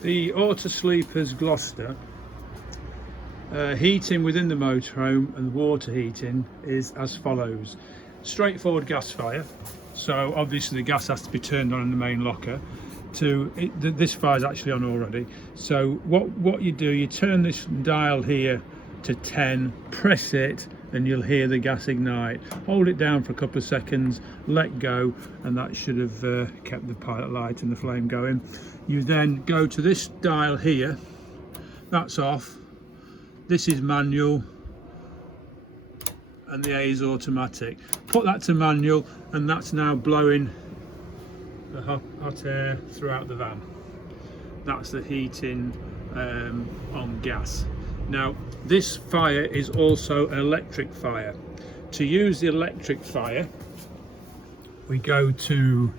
The Auto Sleepers Gloucester heating within the motorhome and water heating is as follows. Straightforward gas fire, so obviously the gas has to be turned on in the main locker. This fire is actually on already, so what you do, you turn this dial here to 10, press it, and you'll hear the gas ignite. Hold it down for a couple of seconds, let go, and that should have kept the pilot light and the flame going. You then go to this dial here, that's off, this is manual, and the A is automatic. Put that to manual, and that's now blowing the hot air throughout the van. That's the heating on gas. Now this fire is also an electric fire. To use the electric fire, we go to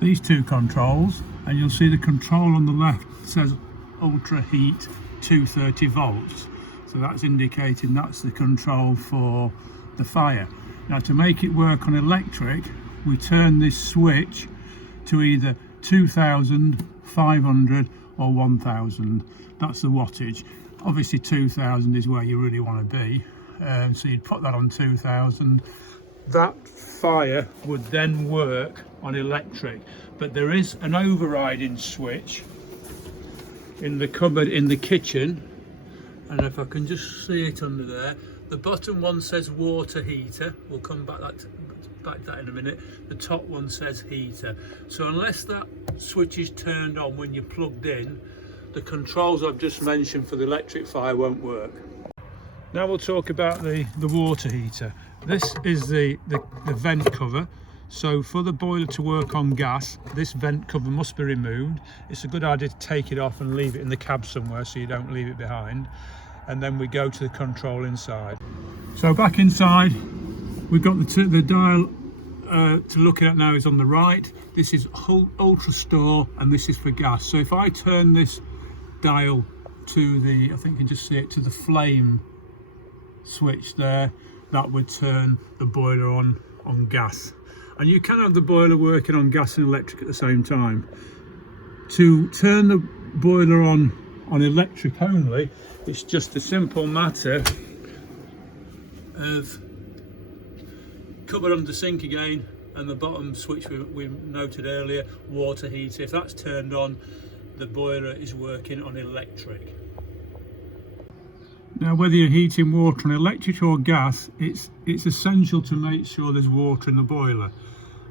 these two controls, and you'll see the control on the left says ultra heat 230 volts. So that's indicating that's the control for the fire. Now to make it work on electric, we turn this switch to either 2000, 500 or 1000. That's the wattage. Obviously 2000 is where you really want to be, so you'd put that on 2000. That fire would then work on electric, but there is an overriding switch in the cupboard in the kitchen, and if I can just see it under there, the bottom one says water heater. We'll come back to that in a minute. The top one says heater. So unless that switch is turned on when you're plugged in, the controls I've just mentioned for the electric fire won't work. Now we'll talk about the water heater. This is the vent cover. So for the boiler to work on gas, this vent cover must be removed. It's a good idea to take it off and leave it in the cab somewhere so you don't leave it behind. And then we go to the control inside. So back inside, we've got the dial to look at now is on the right. This is ultra store, and this is for gas. So if I turn this dial to the, I think you can just see it, to the flame switch there, that would turn the boiler on gas. And you can have the boiler working on gas and electric at the same time. To turn the boiler on electric only, it's just a simple matter of cupboard under the sink again, and the bottom switch we noted earlier, water heater. If that's turned on, the boiler is working on electric. Now whether you're heating water on electric or gas, it's essential to make sure there's water in the boiler.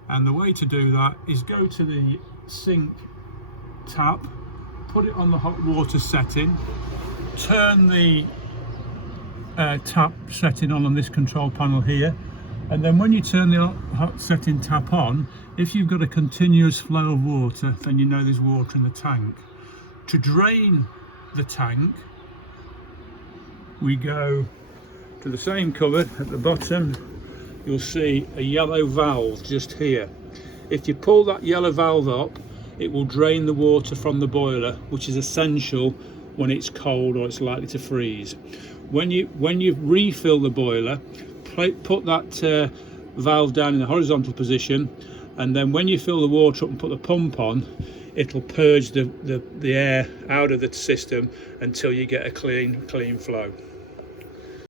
And the way to do that is go to the sink tap, put it on the hot water setting, turn the tap setting on this control panel here, and then when you turn the hot setting tap on, if you've got a continuous flow of water, then you know there's water in the tank. To drain the tank, we go to the same cupboard at the bottom. You'll see a yellow valve just here. If you pull that yellow valve up, it will drain the water from the boiler, which is essential when it's cold or it's likely to freeze. When you refill the boiler, put that valve down in the horizontal position, and then when you fill the water up and put the pump on, it'll purge the air out of the system until you get a clean flow.